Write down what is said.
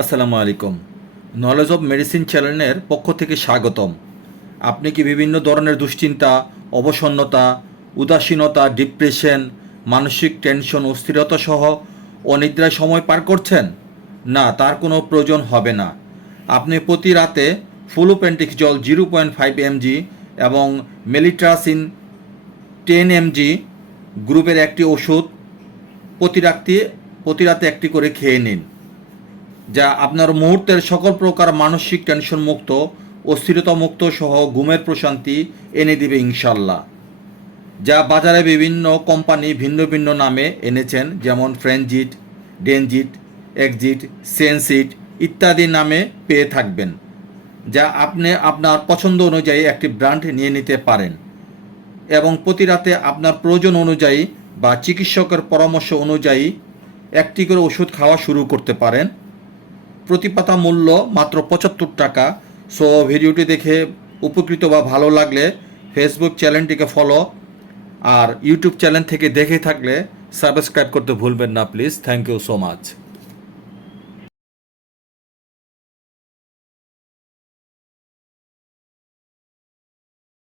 আসসালামু আলাইকুম। Knowledge of medicine চ্যানেলের পক্ষ থেকে স্বাগতম। আপনি কি বিভিন্ন ধরনের দুশ্চিন্তা, অবসন্নতা, উদাসীনতা, ডিপ্রেশন, মানসিক টেনশন, অস্থিরতা সহ অনিদ্রায় সময় পার করছেন? না, তার কোনো প্রয়োজন হবে না। আপনি প্রতি রাতে ফ্লুপেন্টিক্সজল 0.5 mg এবং মেলিট্রাসিন 10 mg গ্রুপের একটি ওষুধ প্রতি রাতে একটি করে খেয়ে নিন, যা আপনার মুহূর্তের সকল প্রকার মানসিক টেনশন মুক্ত, অস্থিরতা মুক্ত সহ ঘুমের প্রশান্তি এনে দিবে ইনশাল্লাহ। যা বাজারে বিভিন্ন কোম্পানি ভিন্ন ভিন্ন নামে এনেছেন, যেমন ফ্রেনজিট, ডেনজিট, এক্সিট, সেনসিট ইত্যাদি নামে পেয়ে থাকবেন, যা আপনি আপনার পছন্দ অনুযায়ী একটি ব্র্যান্ড নিয়ে নিতে পারেন এবং প্রতি রাতে আপনার প্রয়োজন অনুযায়ী বা চিকিৎসকের পরামর্শ অনুযায়ী একটি করে ওষুধ খাওয়া শুরু করতে পারেন। প্রতি পাতা মূল্য মাত্র 75 টাকা। সো ভিডিওটি দেখে উপকৃত বা ভালো লাগলে ফেসবুক চ্যানেলটিকে ফলো আর ইউটিউব চ্যানেল থেকে দেখে থাকলে সাবস্ক্রাইব করতে ভুলবেন না please. Thank you so much.